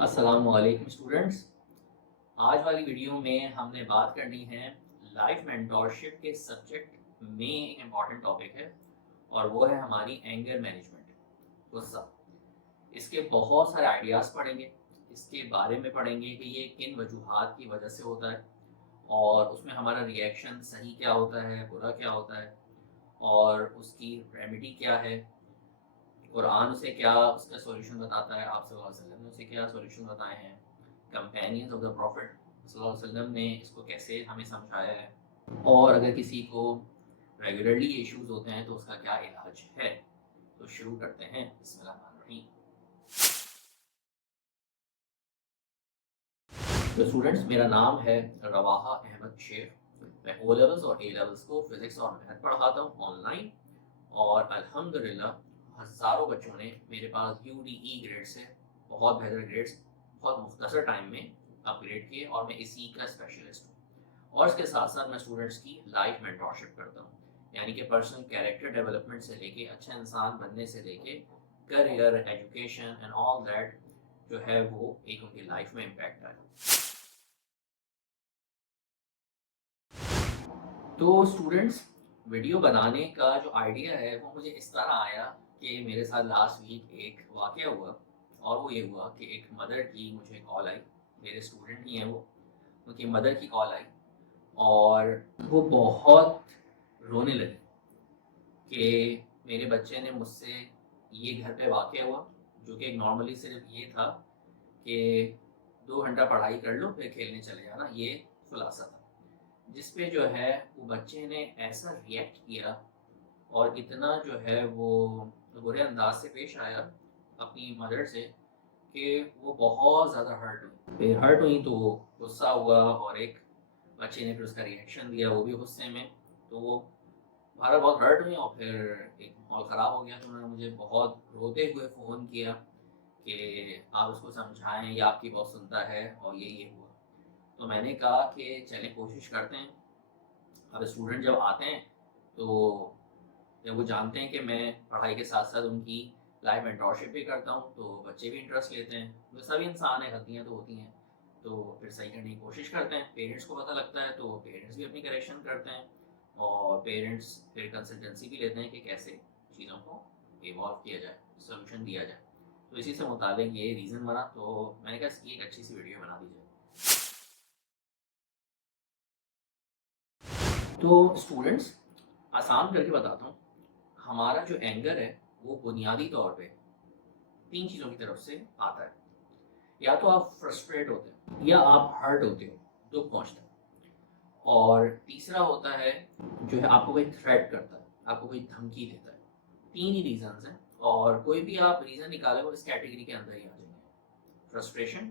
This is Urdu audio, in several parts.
السلام علیکم اسٹوڈنٹس، آج والی ویڈیو میں ہم نے بات کرنی ہے لائف مینٹورشپ کے سبجیکٹ میں ایک امپورٹنٹ ٹاپک ہے اور وہ ہے ہماری اینگر مینجمنٹ، غصہ۔ اس کے بہت سارے آئیڈیاز پڑھیں گے، اس کے بارے میں پڑھیں گے کہ یہ کن وجوہات کی وجہ سے ہوتا ہے اور اس میں ہمارا ریئیکشن صحیح کیا ہوتا ہے، برا کیا ہوتا ہے اور اس کی ریمیڈی کیا ہے، قرآن اسے کیا اس کا سولوشن بتاتا ہے، آپ صلی اللہ علیہ وسلم نے اسے کیا سولوشن بتائے ہیں، کمپینینز آف دا پروفٹ صلی اللہ علیہ وسلم نے اس کو کیسے ہمیں سمجھایا ہے، اور اگر کسی کو ریگولرلی ایشوز ہوتے ہیں تو اس کا کیا علاج ہے۔ تو شروع کرتے ہیں، بسم اللہ الرحمن الرحیم۔ تو اسٹوڈنٹس، میرا نام ہے رواحہ احمد شیخ، میں او لیولز اور اے لیولز کو فزکس اور میتھ پڑھاتا ہوں آن لائن، اور الحمدللہ ہزاروں بچوں نے میرے پاس یو ڈی ای گریڈ سے بہت بہتر گریڈس بہت مختصر ٹائم میں اپ گریڈ کیے، اور میں اسی کا اسپیشلسٹ ہوں۔ اور اس کے ساتھ ساتھ میں اسٹوڈنٹس کی لائف مینٹورشپ کرتا ہوں، یعنی کہ پرسنل کیریکٹر ڈیولپمنٹ سے لے کے اچھا انسان بننے سے لے کے career, education and all that جو ہے وہ ایک ان کی لائف میں امپیکٹ آئے۔ تو اسٹوڈنٹس، ویڈیو بنانے کا جو آئیڈیا ہے وہ مجھے اس طرح آیا کہ میرے ساتھ لاسٹ ویک ایک واقعہ ہوا، اور وہ یہ ہوا کہ ایک مدر کی مجھے کال آئی، میرے اسٹوڈنٹ ہی ہیں وہ، ان کی مدر کی کال آئی اور وہ بہت رونے لگی کہ میرے بچے نے مجھ سے یہ گھر پہ واقعہ ہوا، جو کہ نارملی صرف یہ تھا کہ 2 گھنٹہ پڑھائی کر لو پھر کھیلنے چلے جانا، یہ خلاصہ تھا، جس پہ جو ہے وہ بچے نے ایسا ریئیکٹ کیا اور اتنا جو ہے وہ برے انداز سے پیش آیا اپنی مدر سے کہ وہ بہت زیادہ ہرٹ ہوئی۔ پھر ہرٹ ہوئی تو وہ غصہ ہوا، اور ایک بچے نے پھر اس کا ریئیکشن دیا وہ بھی غصے میں، تو وہ ہمارا بہت ہرٹ ہوئی اور پھر ایک ماحول خراب ہو گیا۔ تو انہوں نے مجھے بہت روتے ہوئے فون کیا کہ آپ اس کو سمجھائیں، یہ آپ کی بہت سنتا ہے اور یہ ہوا۔ تو میں نے کہا کہ چلیں کوشش کرتے ہیں۔ اب اسٹوڈنٹ جب آتے ہیں تو جب وہ جانتے ہیں کہ میں پڑھائی کے ساتھ ساتھ ان کی لائف مینٹورشپ بھی کرتا ہوں تو بچے بھی انٹرسٹ لیتے ہیں، وہ سبھی انسان ہیں، غلطیاں تو ہوتی ہیں، تو پھر صحیح کرنے کی کوشش کرتے ہیں۔ پیرنٹس کو پتہ لگتا ہے تو پیرنٹس بھی اپنی کریکشن کرتے ہیں، اور پیرنٹس پھر کنسلٹنسی بھی لیتے ہیں کہ کیسے چیزوں کو ایوالو کیا جائے، سولوشن دیا جائے۔ تو اسی سے متعلق یہ ریزن بنا، تو میں نے کہا اس کی ایک اچھی سی ویڈیو بنا دی جائے۔ تو اسٹوڈنٹس، آسان کر کے بتاتا ہوں، ہمارا جو اینگر ہے وہ بنیادی طور پہ 3 چیزوں کی طرف سے آتا ہے۔ یا تو آپ فرسٹریٹ ہوتے ہیں، یا آپ ہرٹ ہوتے ہو، دکھ پہنچتا ہے، اور تیسرا ہوتا ہے جو ہے آپ کو کوئی تھریٹ کرتا ہے، آپ کو کوئی دھمکی دیتا ہے۔ 3 ہی ریزنز ہیں، اور کوئی بھی آپ ریزن نکالے وہ اس کیٹیگری کے اندر ہی آ جائیں گے۔ فرسٹریشن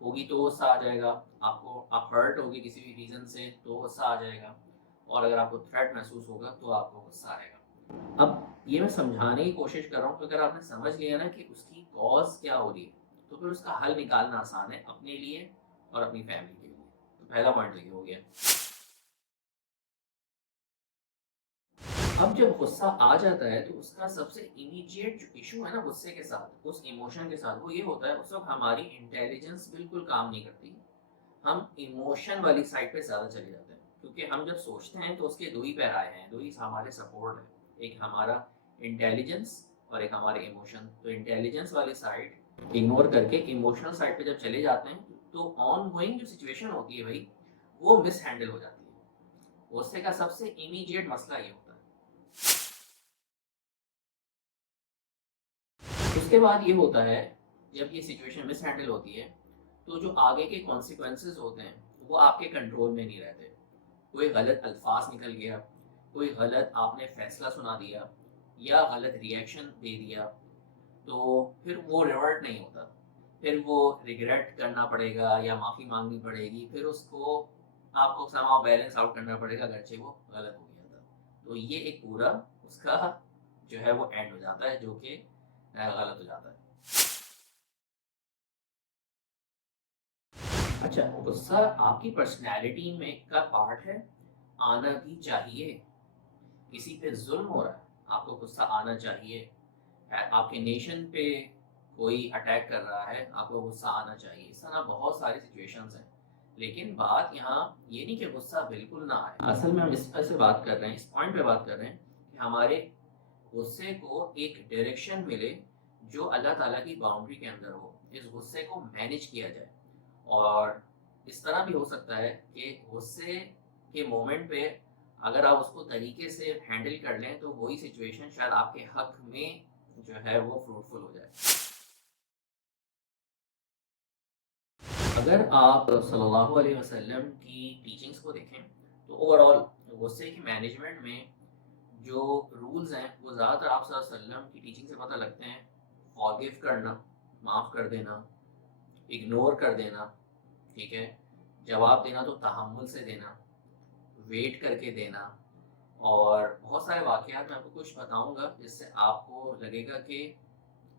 ہوگی تو غصہ آ جائے گا، آپ ہرٹ ہوگی کسی بھی ریزن سے تو غصہ آ جائے گا، اور اگر آپ کو تھریٹ محسوس ہوگا تو آپ کو غصہ آئے گا۔ اب یہ میں سمجھانے کی کوشش کر رہا ہوں کہ اگر آپ نے سمجھ لیا نا کہ اس کی کاز کیا ہو رہی ہے تو پھر اس کا حل نکالنا آسان ہے اپنے لیے اور اپنی فیملی کے لیے۔ تو پہلا پوائنٹ یہ ہو گیا۔ اب جب غصہ آ جاتا ہے تو اس کا سب سے امیڈیٹ جو ایشو ہے نا غصے کے ساتھ، اس ایموشن کے ساتھ، وہ یہ ہوتا ہے اس وقت ہماری انٹیلیجنس بالکل کام نہیں کرتی، ہم ایموشن والی سائڈ پہ زیادہ چلے جاتے ہیں، کیونکہ ہم جب سوچتے ہیں تو اس کے 2 ہی پیرائے ہیں، 2 ہی ہمارے سپورٹ ہیں، ایک ہمارا انٹیلیجنس اور ایک ہمارے ایموشن۔ تو انٹیلیجنس والی سائڈ اگنور کر کے ایموشنل سائڈ پہ جب چلے جاتے ہیں تو آن گوئنگ جو سچویشن ہوتی ہے بھائی وہ مس ہینڈل ہو جاتی ہے۔ غصے کا سب سے امیڈیٹ مسئلہ یہ ہوتا ہے۔ اس کے بعد یہ ہوتا ہے جب یہ سچویشن مس ہینڈل ہوتی ہے تو جو آگے کے کانسیکوینسز ہوتے ہیں وہ آپ کے کنٹرول میں نہیں رہتے۔ کوئی غلط الفاظ نکل گیا، کوئی غلط آپ نے فیصلہ سنا دیا یا غلط ریئیکشن دے دیا تو پھر وہ ریورٹ نہیں ہوتا، پھر وہ ریگریٹ کرنا پڑے گا یا معافی مانگنی پڑے گی، پھر اس کو آپ کو سماؤ بیلنس آؤٹ کرنا پڑے گا اگرچہ وہ غلط ہو گیا تھا۔ تو یہ ایک پورا اس کا جو ہے وہ اینڈ ہو جاتا ہے جو کہ غلط ہو جاتا ہے۔ اچھا، غصہ آپ کی پرسنالٹی میں کا پارٹ ہے، آنا بھی چاہیے۔ کسی پہ ظلم ہو رہا ہے، آپ کو غصہ آنا چاہیے۔ آپ کے نیشن پہ کوئی اٹیک کر رہا ہے آپ کو غصہ آنا چاہیے. اس طرح بہت ساری سچویشنز ہیں. لیکن بات یہاں یہ نہیں کہ غصہ بالکل نہ آئے. اصل میں ہم اس پر سے بات کر رہے ہیں, اس پوائنٹ پہ بات کر رہے ہیں کہ ہمارے غصے کو ایک ڈائریکشن ملے جو اللہ تعالیٰ کی باؤنڈری کے اندر ہو. اس غصے کو مینیج کیا جائے. اور اس طرح بھی ہو سکتا ہے کہ غصے کے مومنٹ پہ اگر آپ اس کو طریقے سے ہینڈل کر لیں تو وہی سچویشن شاید آپ کے حق میں جو ہے وہ فروٹفل ہو جائے. اگر آپ صلی اللہ علیہ وسلم کی ٹیچنگز کو دیکھیں تو اوور آل غصے کی مینجمنٹ میں جو رولز ہیں وہ زیادہ تر آپ صلی اللہ علیہ وسلم کی ٹیچنگ سے پتہ لگتے ہیں. فارگیو کرنا, معاف کر دینا, اگنور کر دینا, ٹھیک ہے, جواب دینا تو تحمل سے دینا, ویٹ کر کے دینا. اور بہت سارے واقعات میں آپ کو کچھ بتاؤں گا جس سے آپ کو لگے گا کہ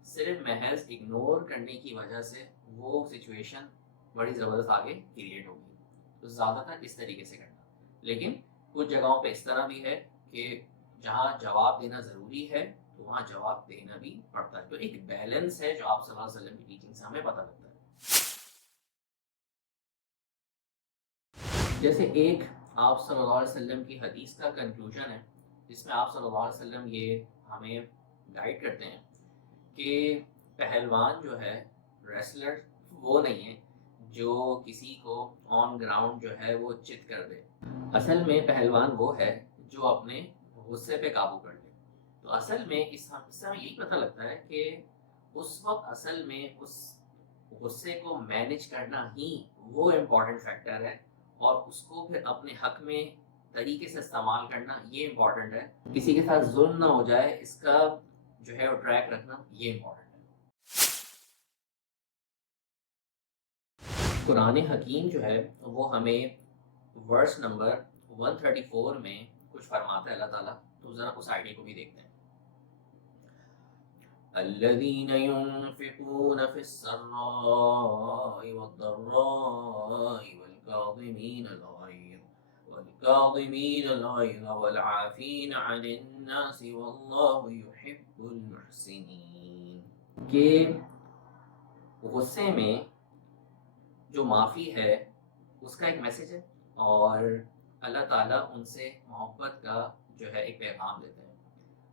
صرف محض اگنور کرنے کی وجہ سے وہ سچویشن بڑی زبردست آگے کریٹ ہوگی. تو زیادہ تر اس طریقے سے کرنا. لیکن کچھ جگہوں پہ اس طرح بھی ہے کہ جہاں جواب دینا ضروری ہے تو وہاں جواب دینا بھی پڑتا ہے. تو ایک بیلنس ہے جو آپ صلی اللہ علیہ وسلم کی ٹیچنگ سے ہمیں پتہ لگتا ہے. جیسے ایک آپ صلی اللہ علیہ وسلم کی حدیث کا کنکلوژن ہے جس میں آپ صلی اللہ علیہ وسلم یہ ہمیں گائیڈ کرتے ہیں کہ پہلوان جو ہے, ریسلر وہ نہیں ہے جو کسی کو آن گراؤنڈ جو ہے وہ چت کر دے. اصل میں پہلوان وہ ہے جو اپنے غصے پہ قابو کر لے. تو اصل میں اس سے ہمیں یہی پتہ لگتا ہے کہ اس وقت اصل میں اس غصے کو مینیج کرنا ہی وہ امپورٹنٹ فیکٹر ہے, اور اس کو پھر اپنے حق میں طریقے سے استعمال کرنا یہ امپورٹنٹ ہے. کسی کے ساتھ ظلم نہ ہو جائے اس کا جو ہے وہ ٹریک رکھنا یہ امپورٹنٹ ہے. قرآن حکیم جو ہے وہ ہمیں ورس نمبر 134 میں کچھ فرماتا ہے اللہ تعالیٰ. تو ذرا اس آئیڈیا کو بھی دیکھتے ہیں. الذين ينفقون في السراء والضراء والكاظمين الغيظ والعافين عن الناس والله يحب المحسنين. کہ غصے میں جو معافی ہے اس کا ایک میسج ہے, اور اللہ تعالیٰ ان سے محبت کا جو ہے ایک پیغام دیتا ہے.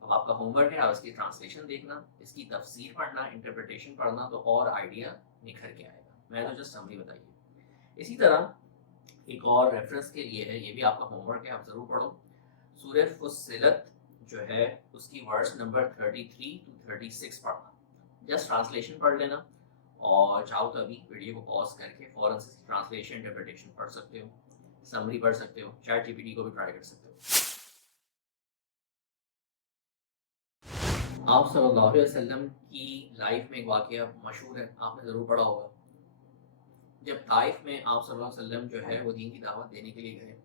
اب آپ کا ہوم ورک ہے اس کی ٹرانسلیشن دیکھنا, اس کی تفسیر پڑھنا, انٹرپریٹیشن پڑھنا, تو اور آئیڈیا نکھر کے آئے گا. میں تو جسٹ سمری بتائیے. اسی طرح ایک اور ریفرنس کے لیے ہے, یہ بھی آپ کا ہوم ورک ہے, آپ ضرور پڑھو. سورہ فصلت جو ہے اس کی ورس نمبر 33 to 36 پڑھنا. جسٹ ٹرانسلیشن پڑھ لینا, اور چاہو تو ابھی ویڈیو کو پاز کر کے فوراً سے ٹرانسلیشن انٹرپریٹیشن پڑھ سکتے ہو, سمری پڑھ سکتے ہو, چیٹ جی پی ٹی کو بھی ٹرائی کر سکتے ہو. آپ صلی اللہ علیہ وسلم کی لائف میں ایک واقعہ مشہور ہے, آپ نے ضرور پڑھا ہوگا. جب طائف میں آپ صلی اللہ علیہ وسلم جو ہے وہ دین کی دعوت دینے کے لیے گئے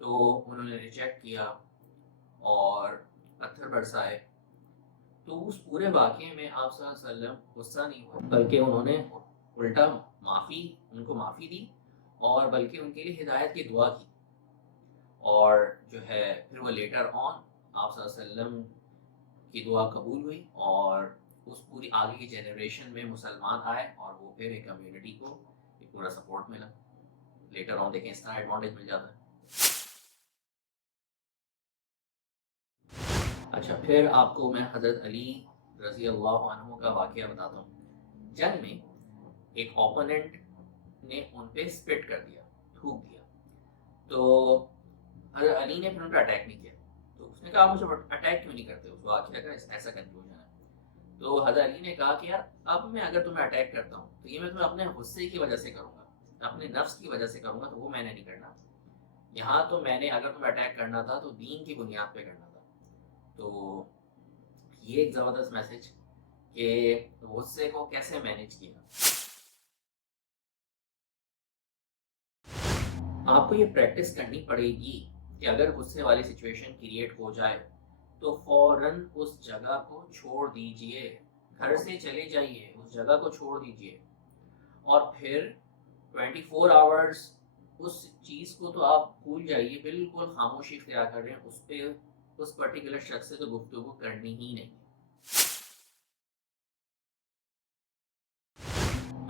تو انہوں نے ریجیکٹ کیا اور پتھر برسائے. تو اس پورے واقعے میں آپ صلی اللہ علیہ وسلم غصہ نہیں ہوا, بلکہ انہوں نے الٹا ان کو معافی دی, اور بلکہ ان کے لیے ہدایت کی دعا کی. اور جو ہے پھر وہ لیٹر آن آپ صلی اللہ علیہ وسلم کی دعا قبول ہوئی, اور اس پوری آگے کی جنریشن میں مسلمان آئے, اور وہ پھر ایک کمیونٹی کو ایک پورا سپورٹ ملا. لیٹر آن دیکھیں اس طرح ایڈوانٹیج مل جاتا ہے. اچھا, پھر آپ کو میں حضرت علی رضی اللہ عنہ کا واقعہ بتاتا ہوں. جنگ میں ایک اوپوننٹ نے ان پہ اسپٹ کر دیا, تھوک دیا. تو حضرت علی نے پھر ان پہ اٹیک نہیں کیا. تو اس نے کہا مجھے اٹیک کیوں نہیں کرتے, اس واقعہ کا ایسا کنکلوژن ہے. تو حضرت علی نے کہا کہ یار اب میں اگر تمہیں اٹیک کرتا ہوں تو یہ میں تمہیں اپنے غصے کی وجہ سے کروں گا, اپنے نفس کی وجہ سے کروں گا, تو وہ میں نے نہیں کرنا. یہاں تو میں نے اگر تمہیں اٹیک کرنا تھا تو دین کی بنیاد پہ کرنا تھا. تو یہ ایک زبردست میسج کہ غصے کو کیسے مینیج کیا. آپ کو یہ پریکٹس کرنی پڑے گی کہ اگر غصے والی سچویشن کریٹ ہو جائے تو فوراً اس جگہ کو چھوڑ دیجئے, گھر سے چلے جائیے, اس جگہ کو چھوڑ دیجئے, اور پھر 24 آورس اس چیز کو تو آپ بھول جائیے, بالکل خاموشی اختیار کر رہے ہیں اس پہ. اس پرٹیکولر شخص سے تو گفتگو کرنی ہی نہیں.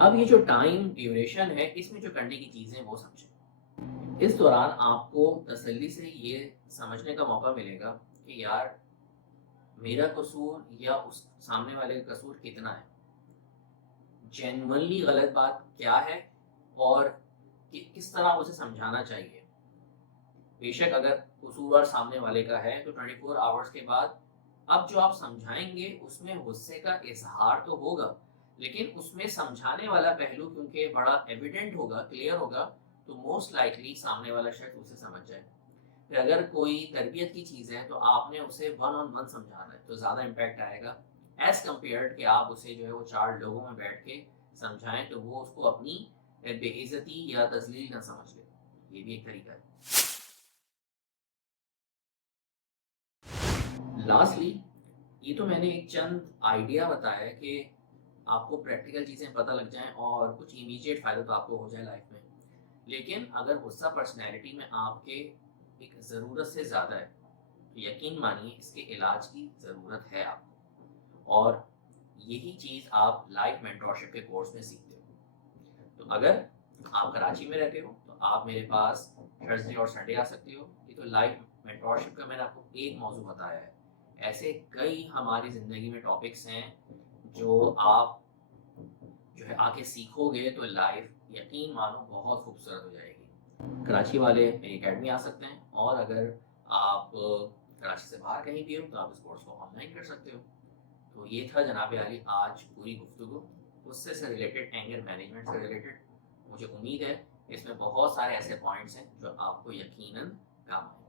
اب یہ جو ٹائم ڈیوریشن ہے اس میں جو کرنے کی چیزیں وہ سمجھیں. اس دوران آپ کو تسلی سے یہ سمجھنے کا موقع ملے گا کہ یار میرا قصور یا اس سامنے والے کا قصور کتنا ہے, جینورلی غلط بات کیا ہے, اور کس طرح اسے سمجھانا چاہیے. بے شک اگر قصور سامنے والے کا ہے تو 24 آورس کے بعد اب جو آپ سمجھائیں گے اس میں غصے کا اظہار تو ہوگا, لیکن اس میں سمجھانے والا پہلو کیونکہ بڑا ایویڈنٹ ہوگا, کلیئر ہوگا, تو موسٹ لائکلی سامنے والا شخص اسے سمجھ جائے. پھر اگر کوئی تربیت کی چیز ہے تو آپ نے اسے ون آن ون سمجھانا ہے تو زیادہ امپیکٹ آئے گا ایز کمپیئرڈ کہ آپ اسے جو ہے وہ 4 لوگوں میں بیٹھ کے سمجھائیں تو وہ اس کو اپنی بے عزتی یا تذلیل نہ سمجھ لے. یہ بھی ایک طریقہ ہے. لاسٹلی یہ تو میں نے ایک چند آئیڈیا بتایا کہ آپ کو پریکٹیکل چیزیں پتہ لگ جائیں اور کچھ امیجیٹ فائدہ تو آپ کو ہو جائے لائف میں. لیکن اگر غصہ پرسنالٹی میں آپ کے ایک ضرورت سے زیادہ ہے تو یقین مانیے اس کے علاج کی ضرورت ہے آپ کو, اور یہی چیز آپ لائف مینٹورشپ کے کورس میں سیکھتے ہو. تو اگر آپ کراچی میں رہتے ہو تو آپ میرے پاس تھرسڈے اور سنڈے آ سکتے ہو. یہ تو لائف مینٹورشپ کا میں نے آپ کو ایک موضوع بتایا ہے, ایسے کئی ہماری زندگی میں ٹاپکس ہیں جو آپ جو ہے آ کے سیکھو گے تو لائف یقین مانو بہت خوبصورت ہو جائے گی. کراچی والے میری اکیڈمی آ سکتے ہیں, اور اگر آپ کراچی سے باہر کہیں بھی ہو تو آپ اس کورس کو آن لائن کر سکتے ہو. تو یہ تھا جناب عالی آج پوری گفتگو غصے سے ریلیٹڈ, اینگر مینجمنٹ سے ریلیٹڈ. مجھے امید ہے اس میں بہت سارے ایسے پوائنٹس ہیں جو آپ کو یقیناً کام آئیں.